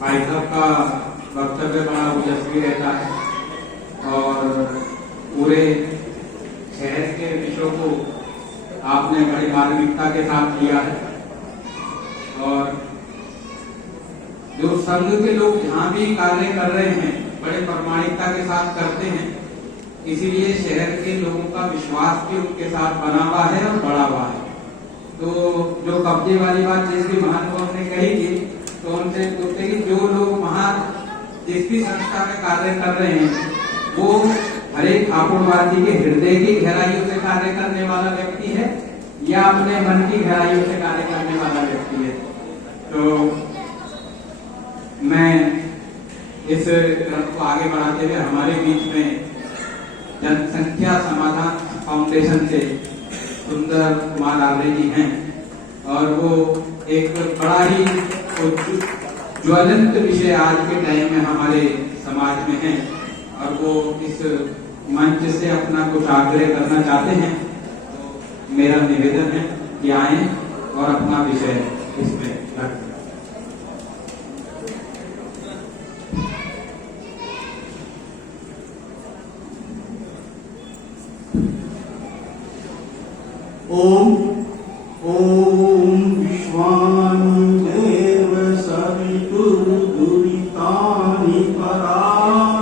भाई साहब का वक्तव्य बड़ा ओजस्वी रहता है और पूरे शहर के विषयों को आपने बड़ी मार्मिकता के साथ लिया है। और जो संघ के लोग जहाँ भी कार्य कर रहे हैं बड़े प्रामाणिकता के साथ करते हैं, इसीलिए शहर के लोगों का विश्वास भी उनके साथ बना हुआ है और बढ़ा हुआ है। तो जो कब्जे वाली बात जिसकी महानुभाव ने कही थी, तो उनसे पूछते कि जो लोग वहाँ जिस भी संस्था में कार्य कर रहे हैं वो हर एक ठाकुरवादी के हृदय की गहराइयों से कार्य करने वाला व्यक्ति है या अपने मन की गहराइयों से कार्य करने वाला व्यक्ति है। तो मैं इस ग्रंथ को आगे बढ़ाते हुए हमारे बीच में जनसंख्या समाधान फाउंडेशन से सुंदर कुमार आर्य जी हैं और वो एक बड़ा ही ज्वलंत विषय आज के टाइम में हमारे समाज में है और वो इस मंच से अपना कुछ आग्रह करना चाहते हैं। तो मेरा निवेदन है कि आए और अपना विषय इसमें रखें। ओम ओम विश्वानुदेव सवितुर्दुरितानि पराः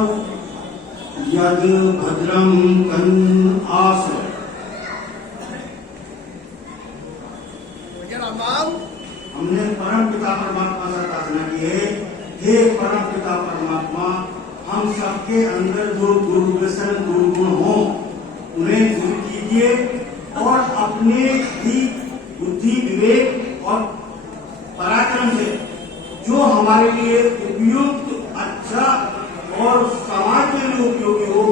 यद भद्रं तन्न आश्रय। हमने परम पिता परमात्मा से प्रार्थना की है, हे परम पिता परमात्मा, हम सबके अंदर जो दुर्व्यसन दुर्गुण हो उन्हें दूर कीजिए और अपने ही बुद्धि विवेक और पराक्रम से जो हमारे लिए उपयुक्त अच्छा और समाज के लिए उपयोगी हो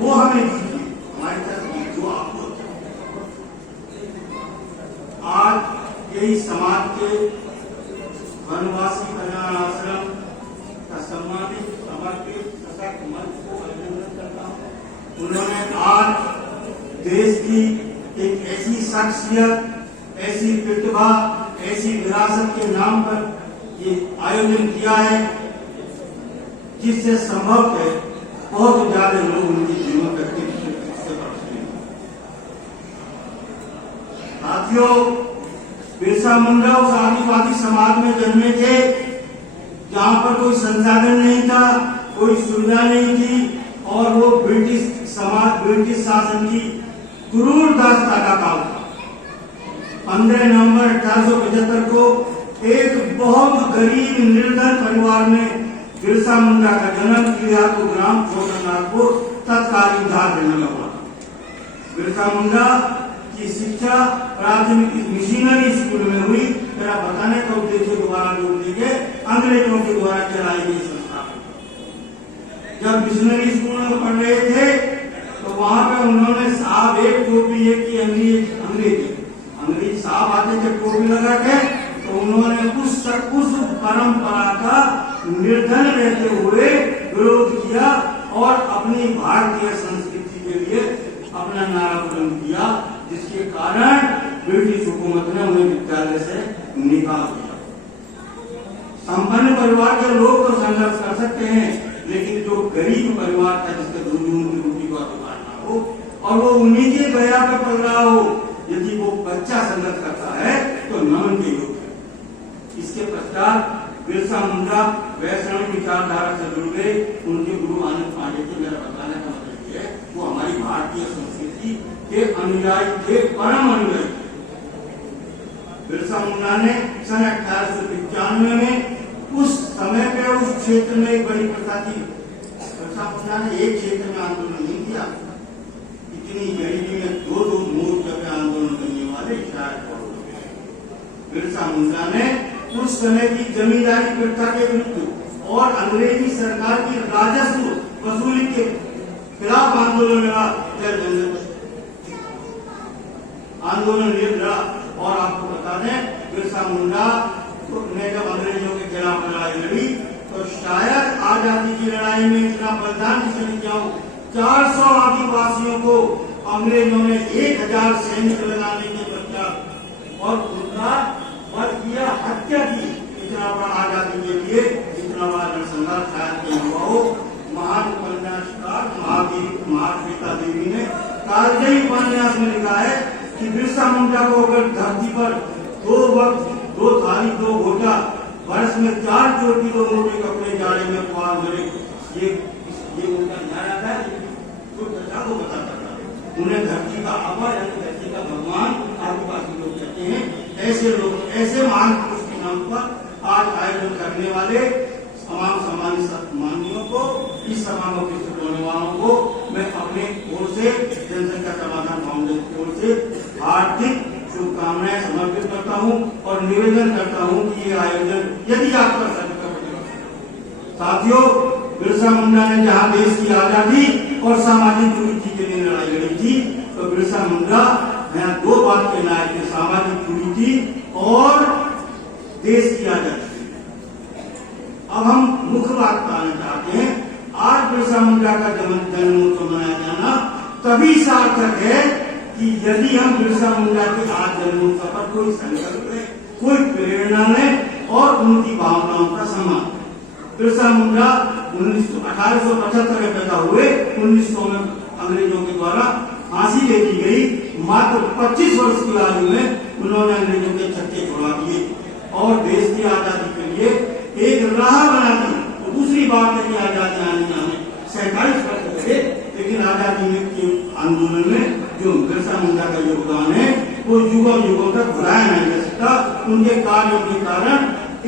वो हमें दीजिए, हमारे साथ जो आपको। आज यही समाज के वनवासी कल्याण आश्रम का सम्मानित समर्पित सशक्त मंच को अभिनंदन करता हूँ। उन्होंने आज देश की एक ऐसी शख्सियत, ऐसी प्रतिभा, ऐसी विरासत के नाम पर ये आयोजन किया है जिससे संभव है बहुत ज्यादा लोग उनके जीवन व्यक्तित्व से परिचित हैं। साथियों, बिरसा मुंडा उस आदिवासी समाज में जन्मे थे जहाँ पर कोई संसाधन नहीं था, कोई सुविधा नहीं थी और वो ब्रिटिश समाज, ब्रिटिश शासन की क्रूर दास्ता का काल था। 15 नवंबर 1875 को एक बहुत गरीब निर्धन परिवार में बिरसा मुंडा का जन्म किया तो ग्राम छोटनागपुर तत्कालीन झारखंड में हुआ। बिरसा मुंडा की शिक्षा प्राथमिक मिशनरी स्कूल में हुई। मेरा बताने का उद्देश्य दोबारा जोड़ दीजिए, अंग्रेजों के द्वारा चलाई गई संस्था। जब मिशनरी स्कूल में पढ़ रहे थे तो वहां पे उन्होंने साहब एक टोपी एक की अंग्रेजी साहब आते थे टोपी लगा के, तो उन्होंने उस परंपरा का निर्धन रहते हुए विरोध किया और अपनी भारतीय संस्कृति के लिए अपना नारा बुलंद किया, जिसके कारण ब्रिटिश हुकूमत ने उन्हें विद्यालय से निकाल दिया। संपन्न परिवार के लोग तो संघर्ष कर सकते हैं, लेकिन जो गरीब परिवार था जिसके रोजी रोटी को अधिकार ना हो और वो उन्हीं के दया पे पल रहा हो, यदि वो बच्चा संघर्ष करता है तो नमन के योग्य है। इसके पश्चात बिरसा मुंडा वैष्णव विचारधारा से जुड़ गए। उनके गुरु आनंद पांडे जी, मेरा बताने का मतलब है वो हमारी भारतीय संस्कृति के अनुयायी थे, परम अनुयायी। बिरसा मुंडा ने सन 1895 में उस समय पे उस क्षेत्र में एक बड़ी प्रथा थी। बिरसा मुंडा ने एक क्षेत्र में आंदोलन नहीं किया, इतनी गरीबी में दो मोर्चे पे आंदोलन करने वाले शायद बहुत लोग हैं। बिरसा मुंडा ने उस समय की जमींदारी प्रथा के विरुद्ध और अंग्रेजी सरकार की राजस्व वसूली के खिलाफ आंदोलन लड़ा, आंदोलन लड़ा। और आपको बता दें, बिरसा मुंडा ने जब अंग्रेजों के खिलाफ लड़ाई लड़ी तो शायद आजादी की लड़ाई में इतना बलिदान किसी ने किया हो। 400 आदिवासियों को अंग्रेजों ने 1000 सैनिक लगाने के बच्चा और उनका वध किया, हत्या की। इतना बड़ा आजादी के लिए इतना बड़ा जी ने कालजयी उपन्यास में लिखा है कि बिरसा मुंडा को अगर धरती पर 2 वक्त 2 थाली 2 घोटा वर्ष में 4 चोटी 2 मोटे कपड़े जाड़े में पाल मिले, ये उनका न्याय आता है तो प्रजा को बताता था। उन्हें धरती का आबा यानी धरती का भगवान आदिवासी लोग कहते हैं। ऐसे लोग, ऐसे महान पुरुष के नाम पर आज आयोजन करने वाले तमाम सम्मानियों को, इस समारोह के होने वालों को मैं अपने ओर से जनसंख्या समाधान फाउंडेशन की ओर से हार्दिक शुभकामनाएं समर्पित करता हूं और निवेदन करता हूं कि ये आयोजन यदि आप कर सकते। साथियों, बिरसा मुंडा ने जहां देश की आजादी और सामाजिक कुरीति के लिए लड़ाई लड़ी थी, तो बिरसा मुंडा यहाँ 2 बात के नायक थे, सामाजिक कुरीति और देश की आजादी। अब हम मुख्य बात बताना चाहते हैं। आज बिरसा मुंडा का जन्मोत्सव मनाया जाना तभी सार्थक है कि यदि हम बिरसा मुंडा के आज जन्मोत्सव पर कोई संकल्प लें, कोई प्रेरणा लें और उनकी भावनाओं का सम्मान। बिरसा मुंडा 1875 में पैदा हुए। 1900 में अंग्रेजों के द्वारा फांसी दे दी गई। मात्र 25 वर्ष की आयु में उन्होंने अंग्रेजों के छक्के छुड़ा दिए और देश की आजादी के लिए एक राह बना दी। तो दूसरी बात है कि आजादी आने में हमें 47 वर्ष लगे, लेकिन आजादी में के आंदोलन में जो बिरसा मुंडा का योगदान है वो युगों तक भुलाया नहीं जा सकता। उनके कार्यों के कारण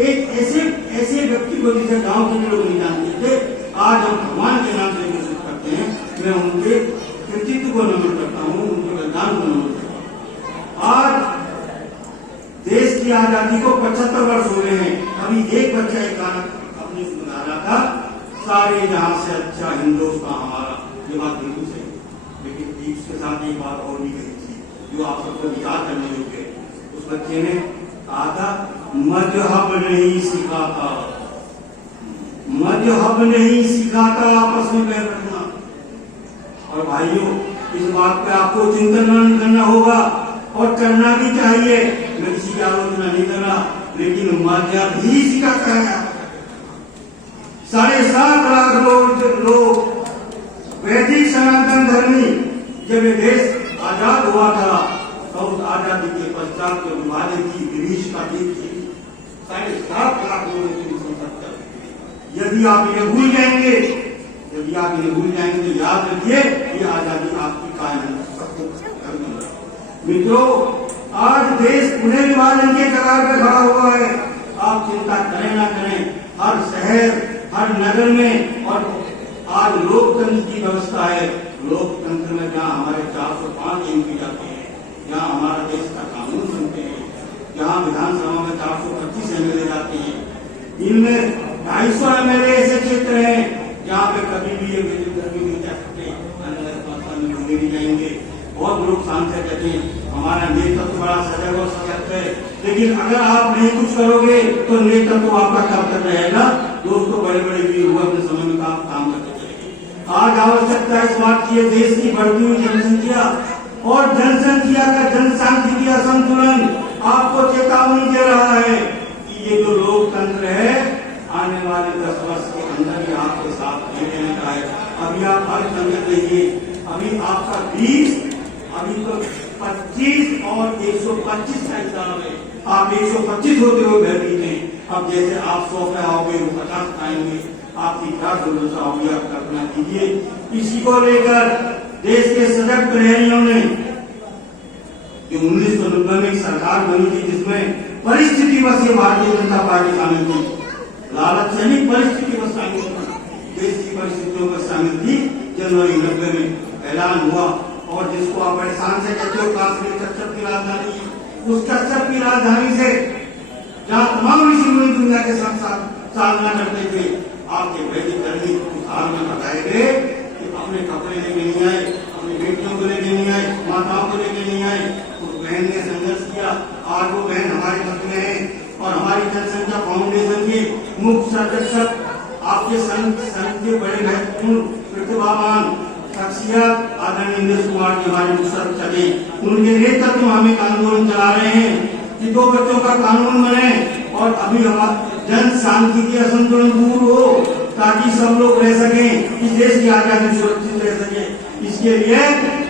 एक ऐसे व्यक्ति को जिसे गांव के लोग नहीं जानते थे, आज हम भगवान के नाम से घोषित करते हैं। मैं उनके कृतित्व को नमन करता हूँ, उनके बलिदान को नमन करता हूँ। आज देश की आजादी को 75 वर्ष हो गए हैं। अभी एक बच्चा एक गाना अपने सुना रहा था, सारे जहां से अच्छा हिंदुस्तान हमारा। ये बात बिल्कुल सही, लेकिन इसके साथ एक बात और भी कही थी जो आप सबको विचार करने योग्य है। उस बच्चे ने कहा था, मजहब नहीं सिखाता, मजहब नहीं सिखाता आपस में बैर रखना। और भाइयों, इस बात पे आपको चिंतन करना होगा और करना भी चाहिए। मैं किसी की आलोचना नहीं कर रहा, लेकिन मजहब ही सिखाता है। 7.5 लाख लोग वैदिक सनातन धर्मी जब ये देश आजाद हुआ था, तो उस आजादी के पश्चात जो विभाजन की गिरीश का देश थी, 7.5 लाख लोगों की संसद। यदि आप इन्हें भूल जाएंगे, तो याद रखिए ये आजादी आपकी कायम है। मित्रों, आज देश पुनः विभाजन के कगार पर खड़ा हुआ है। आप चिंता करें ना करें, हर शहर हर नगर में और आज लोकतंत्र की व्यवस्था है। लोकतंत्र में जहाँ हमारे 405 एमपी जाते हैं, जहाँ हमारा देश का कानून बनते हैं, जहाँ विधानसभा में 425 एमएलए जाते हैं, इनमें 250 एमएलए ऐसे क्षेत्र हैं जहाँ पे कभी भी ये गर्मी नहीं जा सकते, नहीं जाएंगे। बहुत लोग सांसद कहते हैं हमारा नेतृत्व बड़ा सजग और सशक्त है, लेकिन अगर आप नहीं कुछ करोगे तो नेतृत्व आपका कब तक रहेगा। दोस्तों, बड़े बड़े वीर हुए अपने समय में काम करते चलेंगे। आज आवश्यकता इस बात की है, देश की बढ़ती हुई जनसंख्या और जनसंख्या का जनसांख्यिकीय असंतुलन आपको चेतावनी दे रहा है कि ये जो लोकतंत्र है आने वाले 10 वर्ष के अंदर ही आपके साथ नहीं रहने का है। अभी आप हर संगत रहिए, अभी आपका 20, अभी तो 25 और 125 का हिसाब है। आप 125 होते हुए भयभीत हैं। अब जैसे आप 100 पे आओगे, 50 आएंगे, आपकी क्या दुर्दशा होगी आप कल्पना कीजिए। इसी को लेकर देश के सजग प्रहरियों ने जो 1990 में सरकार बनी थी, जिसमें परिस्थिति बस ये भारतीय जनता पार्टी शामिल थी, लालच से नहीं परिस्थिति बस शामिल थी, देश की परिस्थितियों पर शामिल थी। जनवरी 90 में ऐलान हुआ और जिसको आप एहसान से कहते हो काश्मीर कच्छप की राजधानी, उस कच्छप की राजधानी से जहाँ तमाम ऋषि मुनि दुनिया के साथ साधना करते थे, आपके वैदिक धर्मी उस हाल में बताए गए कि अपने कपड़े लेके नहीं आए, अपनी बेटियों को लेके नहीं आए, माताओं को लेके नहीं आए। उस बहन ने संघर्ष किया। आज वो बहन हमारे मध्य में है और हमारी जनसंख्या फाउंडेशन की मुख्य सदस्य आपके संघ के बड़े महत्वपूर्ण प्रतिभावान शख्सियत आदरणीय नीरज कुमार जी हमारे मुख्य चले। उनके नेतृत्व में हम एक आंदोलन चला रहे हैं कि 2 बच्चों का कानून बने और अभी हमारा जनसांख्यिकीय असंतुलन दूर हो, ताकि सब लोग रह सकें, इस देश की आजादी सुरक्षित रह सके। इसके इसके लिए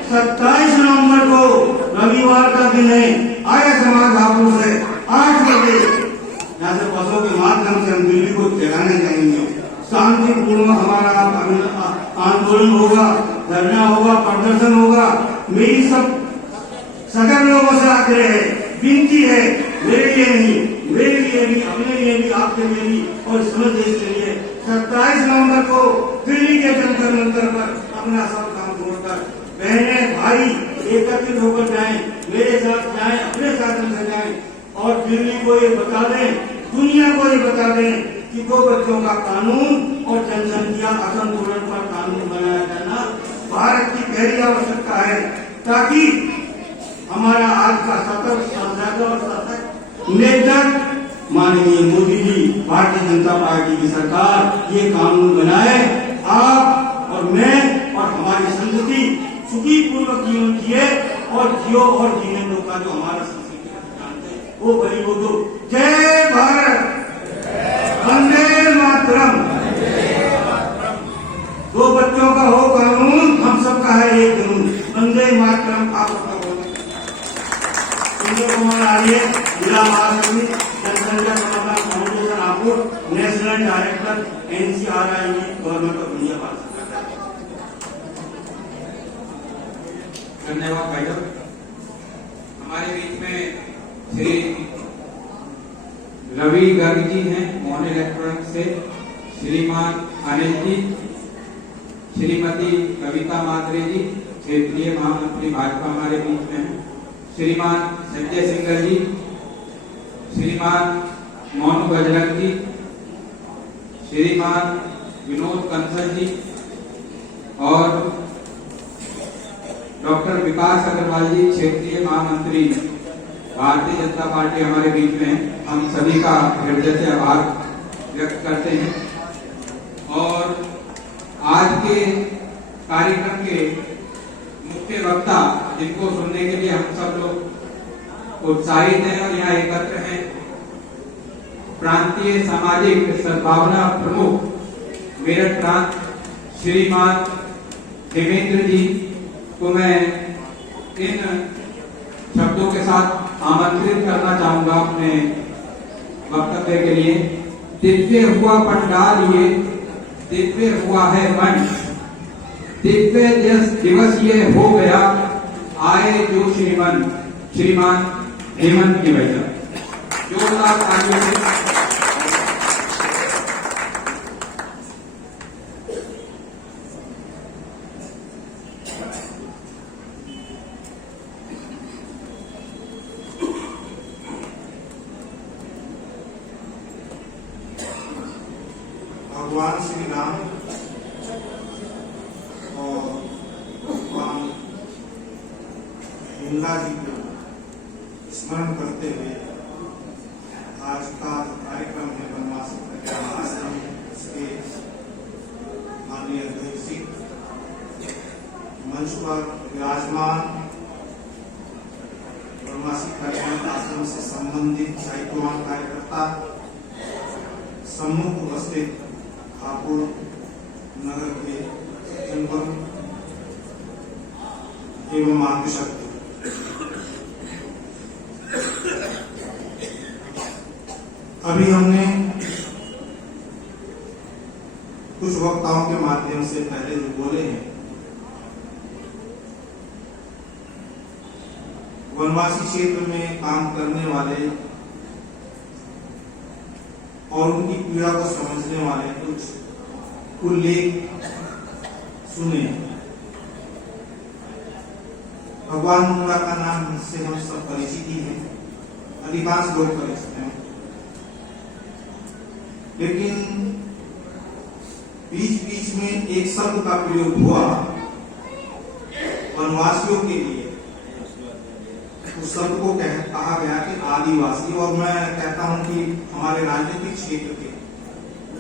27 नवंबर को रविवार का दिन है, आर्य समाज हापुड़ से 8 बजे यहाँ से बसों के माध्यम से हम दिल्ली को जगाने जाएंगे। शांतिपूर्ण हमारा आंदोलन होगा, धरना होगा, प्रदर्शन होगा। मेरी सब सगल लोगों से आग्रह है, विनती है, मेरे लिए नहीं, मेरे लिए भी, अपने लिए भी, आपके लिए भी और समझ देश के लिए 27 नवंबर को दिल्ली के जंतर मंतर पर अपना सब काम छोड़कर बहने भाई एकत्रित होकर जाएं, मेरे साथ जाएं, अपने साधन से जाएं और दिल्ली को ये बता दें, दुनिया को ये बता दें कि 2 बच्चों का कानून और जनसंख्या असंतुलन पर कानून बनाया जाना भारत की पहली आवश्यकता है, ताकि हमारा आज का सतर्क सांसद और सतर्क नेतृत्व माननीय मोदी जी, भारतीय जनता पार्टी की सरकार ये कानून बनाए, आप और मैं और हमारी संस्कृति सुखी पूर्वक जीवन जिए और जियो और जीने दो का जो हमारा संस्कृति का सिद्धांत है वो गरीबों को। जय भारत, वंदे मातरम। 2 बच्चों का हो कानून, हम सबका है एक जुनून, वंदे मातरम। आप सबका संजय कुमार आर्य, जिला महासचिव जनसंख्या समाधान foundation Hapur, national director NCRI government of India Bharat सरकार। धन्यवाद भाई साहब। हमारे बीच में श्री रवि गर्ग जी हैं मोहन इलेक्ट्रॉनिक्स से, श्रीमान अनिल जी, श्रीमती कविता मात्रे जी क्षेत्रीय महामंत्री भाजपा हमारे बीच में हैं, श्रीमान संजय सिंह जी, श्रीमान मोहन बजरंग जी, श्रीमान विनोद कंसल जी और डॉक्टर विकास अग्रवाल जी क्षेत्रीय महामंत्री भारतीय जनता पार्टी हमारे बीच में हैं। हम सभी का हृदय से आभार व्यक्त करते हैं और आज के कार्यक्रम के मुख्य वक्ता जिनको सुनने के लिए हम सब लोग उत्साहित हैं और यहाँ एकत्र हैं, प्रांतीय सामाजिक सद्भावना प्रमुख मेरठ प्रांत श्रीमान देवेंद्र जी को मैं इन शब्दों के साथ आमंत्रित करना चाहूंगा अपने वक्तव्य के लिए। दिव्य हुआ पंडाल ये, दिव्य हुआ है मंच, दिव्य दिवस ये हो गया, आए जो श्रीमान हेमंत की वजह। जोरदार तालियों से भगवान श्री राम और भगवान हिंदा जी को स्मरण करते हुए आज का कार्यक्रम है वनवासी कल्याण आश्रम, इसके माननीय अध्यक्ष जी मंच पर विराजमान वनवासी कल्याण आश्रम से संबंधित साहित्यवान कार्यकर्ता, सम्मुख उपस्थित हापुड़ नगर के जनपद एवं मातृशक्ति, अभी हमने कुछ वक्ताओं के माध्यम से पहले जो बोले हैं, वनवासी क्षेत्र में काम करने वाले और उनकी पीड़ा को समझने वाले कुछ उल्लेख सुने। भगवान मुंडा का नाम से हम सब परिचित ही हैं, अधिकांश लोग परिचित हैं, लेकिन बीच बीच में एक शब्द का प्रयोग हुआ वनवासियों के लिए। उस शब्द को कहा गया कि आदिवासी, और मैं कहता हूं कि हमारे राजनीतिक क्षेत्र के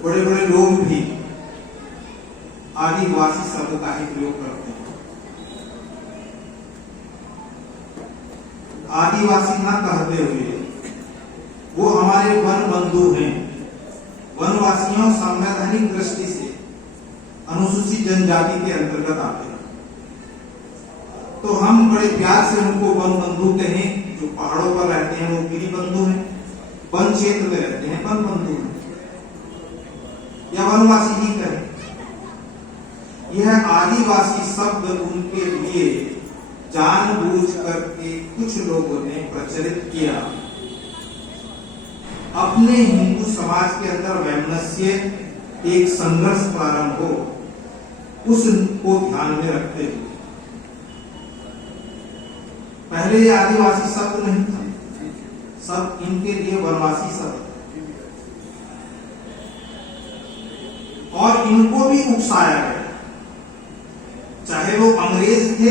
बड़े बड़े लोग भी आदिवासी शब्द का ही प्रयोग करते हैं। आदिवासी न कहते हुए वो हमारे वन बंधु हैं। वनवासियों संवैधानिक दृष्टि से अनुसूचित जनजाति के अंतर्गत आते हैं। तो हम बड़े प्यार से उनको वन बंधु कहें। जो पहाड़ों पर रहते हैं वो गिरी बंधु हैं, वन क्षेत्र में रहते हैं वन बंधु हैं, या वनवासी ही कहें। यह आदिवासी शब्द उनके लिए जानबूझ करके कुछ लोगों ने प्रचलित किया। अपने हिंदू समाज के अंदर वैमनस्य एक संघर्ष प्रारंभ हो, उसको ध्यान में रखते हुए। पहले ये आदिवासी शब्द नहीं था, सब इनके लिए वनवासी शब्द, और इनको भी उकसाया गया। चाहे वो अंग्रेज थे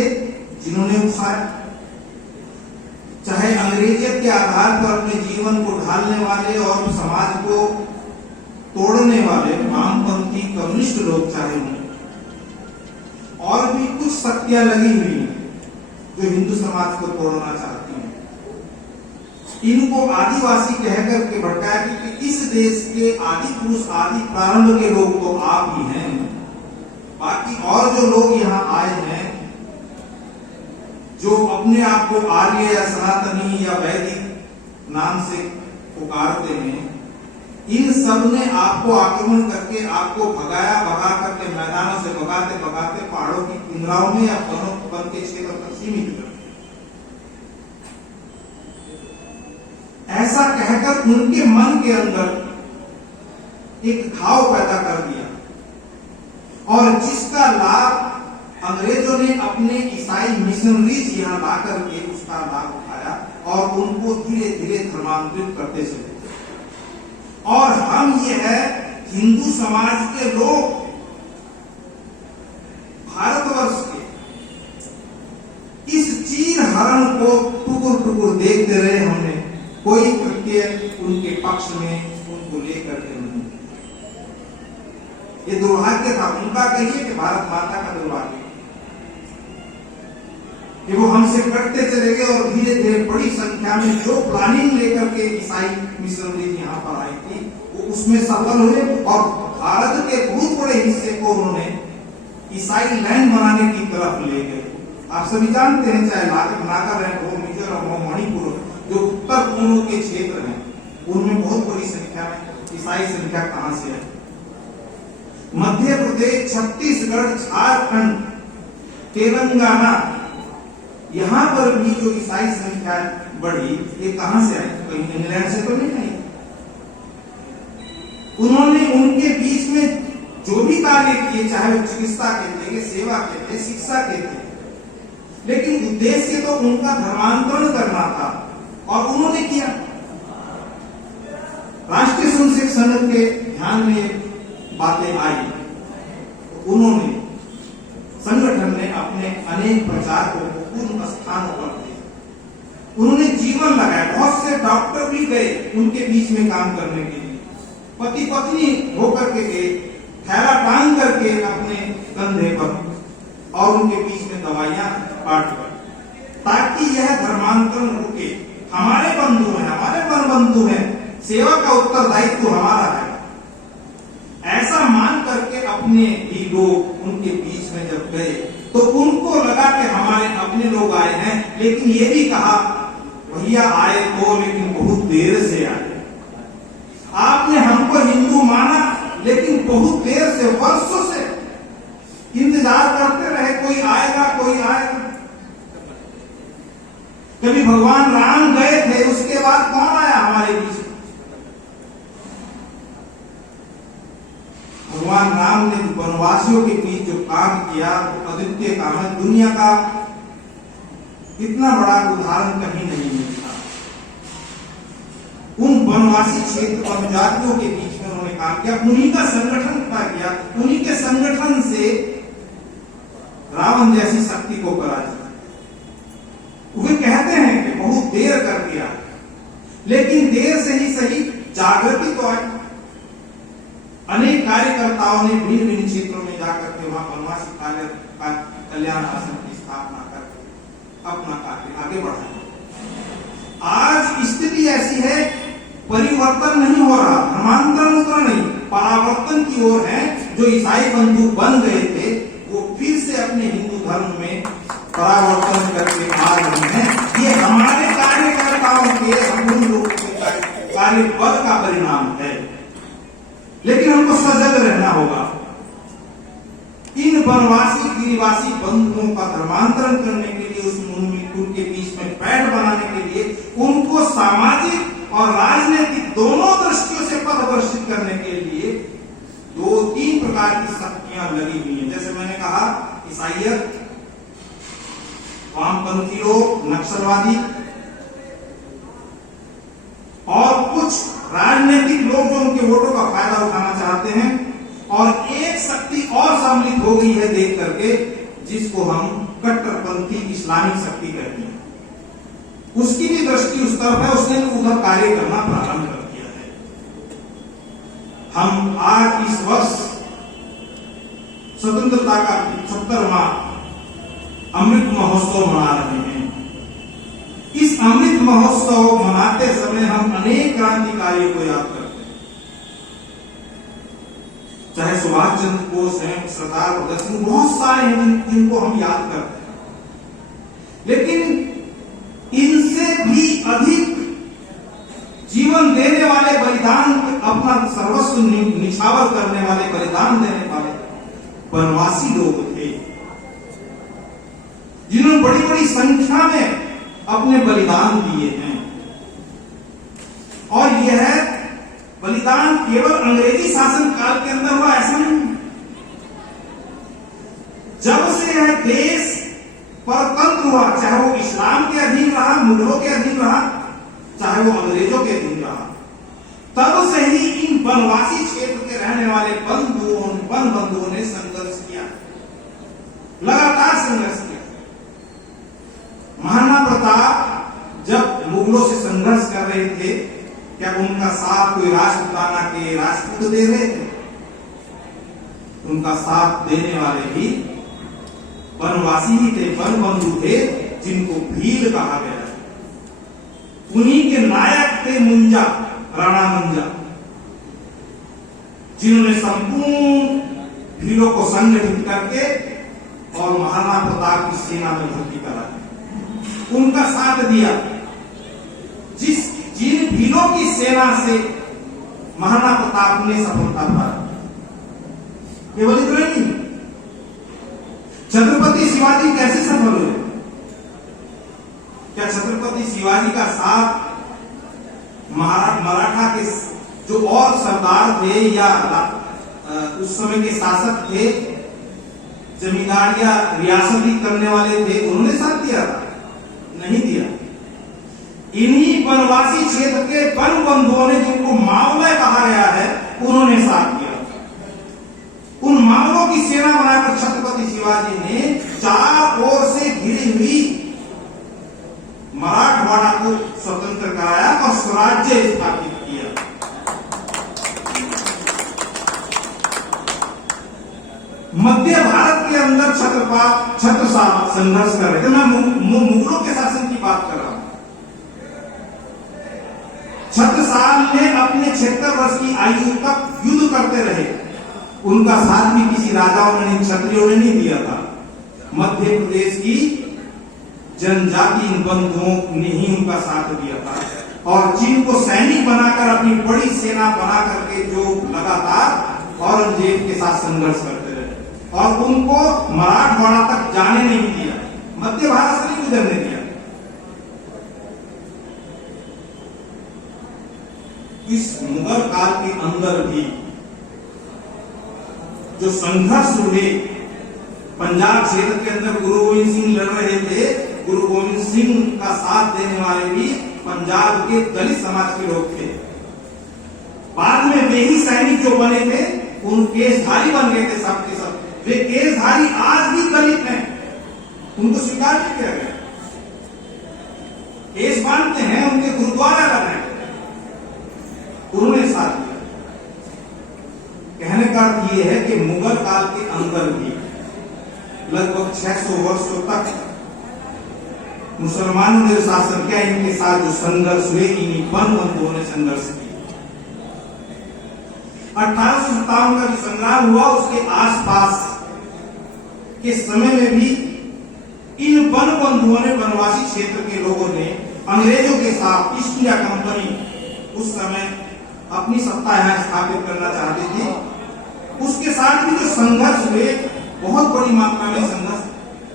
जिन्होंने उकसाया, चाहे अंग्रेजियत के आधार पर अपने जीवन को ढालने वाले और समाज को तोड़ने वाले वामपंथी कम्युनिस्ट लोग चाहे हों, और भी कुछ शक्तियां लगी हुई हैं जो हिंदू समाज को तोड़ना चाहती हैं। इनको आदिवासी कहकर के भटकाया, क्योंकि इस देश के आदि पुरुष आदि प्रारंभ के लोग तो आप ही हैं। बाकी और जो लोग यहाँ आए हैं, जो अपने आप को आर्य या सनातनी या वैदिक नाम से पुकारते हैं, इन सब ने आपको आक्रमण करके आपको भगा करके मैदानों से भगाते भगाते पहाड़ों की पिंजराओं में या वन के क्षेत्र तक सीमित कर दिया। ऐसा कहकर उनके मन के अंदर एक घाव पैदा कर दिया, और जिसका लाभ अंग्रेजों ने अपने ईसाई मिशनरीज यहाँ ला करके उसका लाभ उठाया और उनको धीरे धीरे धर्मांतरित करते चले। और हम ये है हिंदू समाज के लोग, भारतवर्ष के इस चीर हरण को टुकुर टुकुर देखते रहे। हमने कोई कृत्य उनके पक्ष में उनको लेकर के नहीं। ये दुर्भाग्य था उनका, कहिए कि भारत माता का दुर्भाग्य कि वो हमसे कटते चले गए, और धीरे धीरे बड़ी संख्या में जो प्लानिंग लेकर के ईसाई मिशनरीज यहाँ पर आई थी वो उसमें सफल हुए, और भारत के बहुत बड़े हिस्से को उन्होंने ईसाई लैंड बनाने की तरफ ले गए। आप सभी जानते हैं, चाहे नागालैंड हो, मिजोरम हो, मणिपुर हो, जो उत्तर पूर्व के क्षेत्र हैं, उनमें बहुत बड़ी संख्या में ईसाई संख्या कहां से है। मध्य प्रदेश, छत्तीसगढ़, झारखंड, तेलंगाना, यहां पर भी जो ईसाई संख्या बढ़ी, ये कहां से आई? कहीं इंग्लैंड से तो नहीं आई। उन्होंने उनके बीच में जो भी कार्य किए, चाहे वो चिकित्सा के थे, सेवा के थे, शिक्षा के थे, लेकिन उद्देश्य तो उनका धर्मांतरण करना था, और उन्होंने किया। राष्ट्रीय स्वयंसेवक संघ के ध्यान में बातें आई, तो उन्होंने संगठन ने अपने अनेक प्रचारकों को पूर्ण स्थानों पर दिया। उन्होंने जीवन लगाया, बहुत से डॉक्टर भी गए उनके बीच में काम करने के लिए, पति पत्नी होकर के गए, थैला टांग करके अपने कंधे पर, और उनके बीच में दवाइयां बांट कर, ताकि यह धर्मांतरण रुके। हमारे बंधु हैं, हमारे वन बंधु हैं, सेवा का उत्तरदायित्व हमारा है, ऐसा मान करके अपने ही लोग उनके बीच में जब गए तो उनको लगा कि हमारे अपने लोग आए हैं, लेकिन ये भी कहा भैया आए तो, लेकिन बहुत देर से आए। आपने हमको हिंदू माना, लेकिन बहुत देर से, वर्षों से इंतजार करते रहे, कोई आएगा कोई आएगा। कभी भगवान राम गए थे, उसके बाद कौन आया हमारे बीच? भगवान राम ने वनवासियों के बीच जो काम किया वो अद्वितीय काम है। दुनिया का इतना बड़ा उदाहरण कहीं नहीं मिलता। उन वनवासी क्षेत्र और जातियों के बीच में उन्होंने काम किया, उन्हीं का संगठन किया, उन्हीं के संगठन से रावण जैसी शक्ति को पराजित। वे कहते हैं कि बहुत देर कर दिया, लेकिन देर से ही सही जागृति तो आई। अनेक कार्यकर्ताओं ने भिन्न भिन्न क्षेत्रों में जाकर के वहां वनवासी कल्याण आश्रम की स्थापना करके अपना कार्य आगे बढ़ाया। आज स्थिति ऐसी है, परिवर्तन नहीं हो रहा, धर्मांतरण उतना नहीं, परावर्तन की ओर है। जो ईसाई बंधु बन गए थे वो फिर से अपने हिंदू धर्म में परावर्तन करके आ रहे हैं। ये हमारे कार्यकर्ताओं के, हम लोगों के कार्य बल का परिणाम है। लेकिन हमको सजग रहना होगा। इन वनवासी गिरिवासी बंधुओं का धर्मांतरण करने के लिए, उस मुनिकुल के बीच में पैठ बनाने के लिए, उनको सामाजिक और राजनीतिक दोनों दृष्टियों से पथभ्रष्ट करने के लिए 2-3 प्रकार की शक्तियां लगी हुई हैं। जैसे मैंने कहा, ईसाइयत, वामपंथी लोग, नक्सलवादी और कुछ राजनीतिक लोग जो उनके वोटों का फायदा उठाना चाहते हैं। और एक शक्ति और सम्मिलित हो गई है देख करके, जिसको हम कट्टरपंथी इस्लामिक शक्ति कहते हैं। उसकी भी दृष्टि उस तरफ है, उसने भी उधर कार्य करना प्रारंभ कर दिया है। हम आज इस वर्ष स्वतंत्रता का 75वां अमृत महोत्सव मना रहे हैं। इस अमृत महोत्सव मनाते समय हम अनेक क्रांतिकारियों को याद करते हैं, चाहे सुभाष चंद्र बोस हैं, सरदार भगत सिंह, बहुत सारे हैं जिनको हम याद करते हैं। लेकिन इनसे भी अधिक जीवन देने वाले, बलिदान, अपना सर्वस्व निछावर करने वाले, बलिदान देने वाले वनवासी लोग थे, जिन्होंने बड़ी बड़ी संख्या में अपने बलिदान दिए हैं। और यह बलिदान केवल अंग्रेजी शासन काल के अंदर हुआ ऐसा नहीं। जब से यह देश परतंत्र हुआ, चाहे वो इस्लाम के अधीन रहा, मुगलों के अधीन रहा, चाहे वो अंग्रेजों के अधीन रहा, तब से ही इन वनवासी क्षेत्र के रहने वाले वन बंधुओं ने संघर्ष किया, लगातार संघर्ष किया। महाराणा प्रताप जब मुगलों से संघर्ष कर रहे थे, क्या उनका साथ कोई राजपुताना के राजपूत दे रहे थे? उनका साथ देने वाले भी वनवासी ही थे, वन बंधु थे, जिनको भील कहा गया है। उन्हीं के नायक थे मुंजा, राणा मुंजा, जिन्होंने संपूर्ण भीलों को संगठित करके और महाराणा प्रताप की सेना में भर्ती करा, उनका साथ दिया। जिन भीलों की सेना से महाराणा प्रताप ने सफलता पाई, केवल इतना नहीं, छत्रपति शिवाजी कैसे सफल हुए? क्या छत्रपति शिवाजी का साथ मराठा के जो और सरदार थे या उस समय के शासक थे, जमींदार या रियासती करने वाले थे, उन्होंने साथ दिया था? नहीं दिया। इन्हीं वनवासी क्षेत्र के वन बंधुओं ने, जिनको मावले कहा गया है, उन्होंने साथ दिया। उन मावलों की सेना बनाकर छत्रपति शिवाजी ने चार ओर से घिरी हुई मराठवाड़ा को स्वतंत्र कराया और स्वराज्य स्थापित किया। मध्य भारत के अंदर छत्रसाल संघर्ष कर रहे थे। मैं मुगलों के शासन की बात कर रहा हूं। छत्रसाल ने अपने 76 वर्ष की आयु तक युद्ध करते रहे। उनका साथ भी किसी राजाओं ने, क्षत्रियों ने नहीं दिया था। मध्य प्रदेश की जनजाति बंधुओं ने ही उनका साथ दिया था। और जिनको सैनिक बनाकर, अपनी बड़ी सेना बना करके जो लगातार औरंगजेब के साथ संघर्ष करते रहे और उनको मराठवाड़ा तक जाने नहीं दिया, मध्य भारत से नहीं गुजरने दिया। इस मुगल काल के अंदर भी जो संघर्ष हुए, पंजाब क्षेत्र के अंदर गुरु गोविंद सिंह लड़ रहे थे। गुरु गोविंद सिंह का साथ देने वाले भी पंजाब के दलित समाज के लोग थे। बाद में वे ही सैनिक जो बने थे, उन केसधारी बन गए थे सब के सब। वे केसधारी आज भी दलित हैं, उनको स्वीकार नहीं किया गया। केस बांधते हैं, उनके गुरुद्वारा लग रहे हैं, उन्होंने साथ दिया। कहने का अर्थ यह है कि मुगल काल के अंदर भी लगभग 600 वर्षों तक मुसलमानों ने शासन किया। इनके साथ जो संघर्ष हुए, इन्हीं वन बंधुओं ने संघर्ष किया। 1857 का जो संग्राम हुआ, उसके आसपास के समय में भी इन वन बंधुओं ने, वनवासी क्षेत्र के लोगों ने अंग्रेजों के साथ ईस्ट इंडिया कंपनी उस समय अपनी सत्ता यहाँ स्थापित करना चाहती थी, उसके साथ भी जो संघर्ष हुए, बहुत बड़ी मात्रा में संघर्ष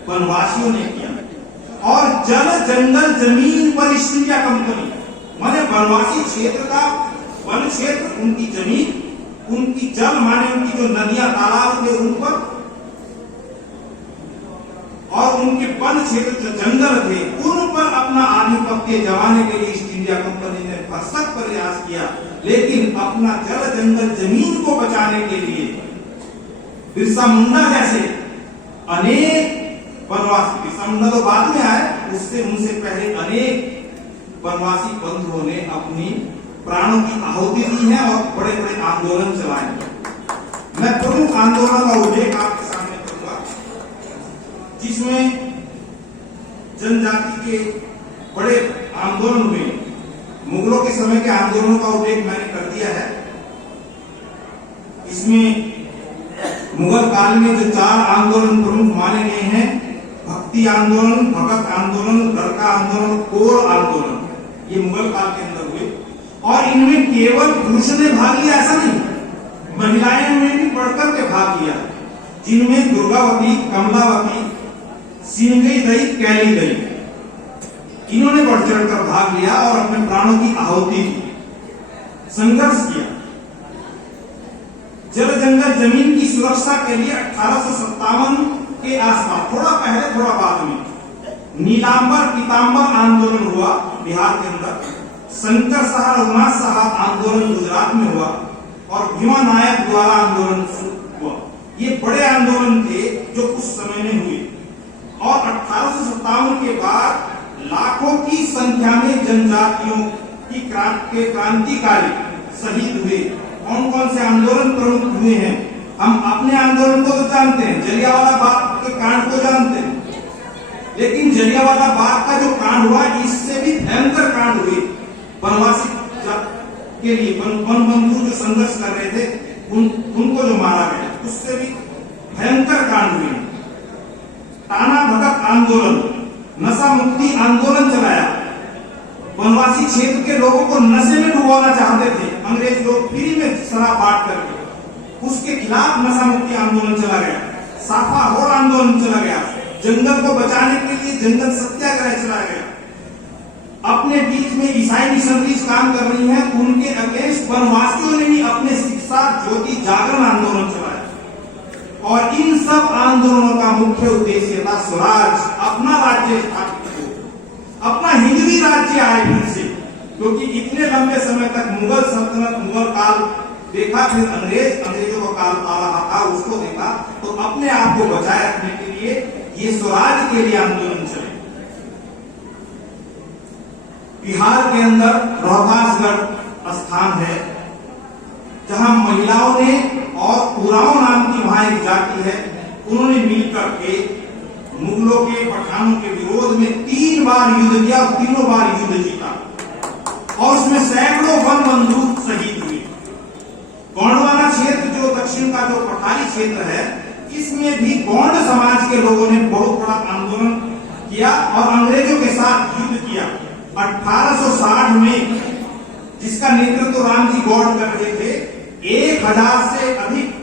वनवासियों ने किया। और जल जंगल जमीन पर ईस्ट इंडिया कंपनी माने वनवासी क्षेत्र का वन क्षेत्र, उनकी जमीन, उनकी जल माने उनकी जो नदियां तालाब थे उन पर, और उनके वन क्षेत्र जो जंगल थे उन पर अपना आधिपत्य जमाने के लिए ईस्ट इंडिया कंपनी ने भरसक प्रयास किया। लेकिन अपना जल जंगल जमीन को बचाने के लिए बिरसा मुंडा जैसे अनेक वनवासी, बिरसा मुंडा तो बाद में आए, उससे उनसे पहले अनेक वनवासी बंधुओं ने अपनी प्राणों की आहुति दी है और बड़े बड़े आंदोलन चलाए हैं। मैं प्रमुख आंदोलन का उल्लेख आपके सामने करूंगा, जिसमें जनजाति के बड़े आंदोलन हुए। मुगलों के समय के आंदोलनों का उल्लेख मैंने कर दिया है। इसमें मुगल काल में जो 4 आंदोलन प्रमुख माने गए हैं, भक्ति आंदोलन, भगत आंदोलन, गरखा आंदोलन, कोल आंदोलन, ये मुगल काल के अंदर हुए। और इनमें केवल पुरुष ने भाग लिया ऐसा नहीं, महिलाएं ने भी बढ़कर के भाग लिया, जिनमें दुर्गावती, कमलावती, सिंगई दई, कैली दई, इन्होंने बढ़ चढ़कर भाग लिया और अपने प्राणों की आहुति दी, संघर्ष किया। जल जंगल जमीन की सुरक्षा के लिए 1857 के आसपास, थोड़ा पहले थोड़ा बाद में, नीलांबर पीतांबर आंदोलन हुआ बिहार के अंदर, शंकर शाह रघुनाथ साहब आंदोलन गुजरात में हुआ, और भीमा नायक द्वारा आंदोलन हुआ। ये बड़े आंदोलन थे जो उस समय में हुए। और 1857 के बाद लाखों की संख्या में जनजातियों की क्रांतिकारी शहीद हुए। कौन कौन से आंदोलन प्रमुख हुए हैं, हम अपने आंदोलन को तो जानते हैं, जलियांवाला बाग के कांड को जानते हैं, लेकिन जलियांवाला बाग का जो कांड हुआ, इससे भी भयंकर कांड हुए वनवासी के लिए। वन बंधु जो संघर्ष कर रहे थे उनको जो मारा गया, उससे भी भयंकर कांड हुए। टाना भगत आंदोलन, नशा मुक्ति आंदोलन चलाया। वनवासी क्षेत्र के लोगों को नशे में डुबाना चाहते थे अंग्रेज लोग, फ्री में शराब बांट करके, उसके खिलाफ नशा मुक्ति आंदोलन चला गया। साफा होड़ आंदोलन चला गया। जंगल को बचाने के लिए जंगल सत्याग्रह चला गया। अपने बीच में ईसाई मिशनरीज काम कर रही हैं, उनके अगेंस्ट वनवासियों ने भी अपने शिक्षा ज्योति जागरण आंदोलन चलाया। और इन सब आंदोलनों का मुख्य उद्देश्य था स्वराज, अपना राज्य स्थापित हो, अपना हिंदवी राज्य आए फिर से, क्योंकि इतने लंबे समय तक मुगल सल्तनत, मुगल काल देखा, फिर अंग्रेजों का काल आ रहा था, उसको देखा, तो अपने आप को बचाए रखने के लिए ये स्वराज के लिए आंदोलन चले। बिहार के अंदर रोहतासगढ़ स्थान है, जहां महिलाओं ने और उरांव नाम की वहां एक जाति है, उन्होंने मिलकर के मुगलों के, पठानों के विरोध में 3 बार युद्ध किया और तीनों बार युद्ध जीता, और उसमें सैकड़ों वन बंधु शहीद हुए। गोंडवाना क्षेत्र जो दक्षिण का जो पठारी क्षेत्र है, इसमें भी गोंड समाज के लोगों ने बहुत बड़ा आंदोलन किया और अंग्रेजों के साथ युद्ध किया। 1860 में, जिसका नेतृत्व रामजी गौड़ कर रहे थे, 1000 से अधिक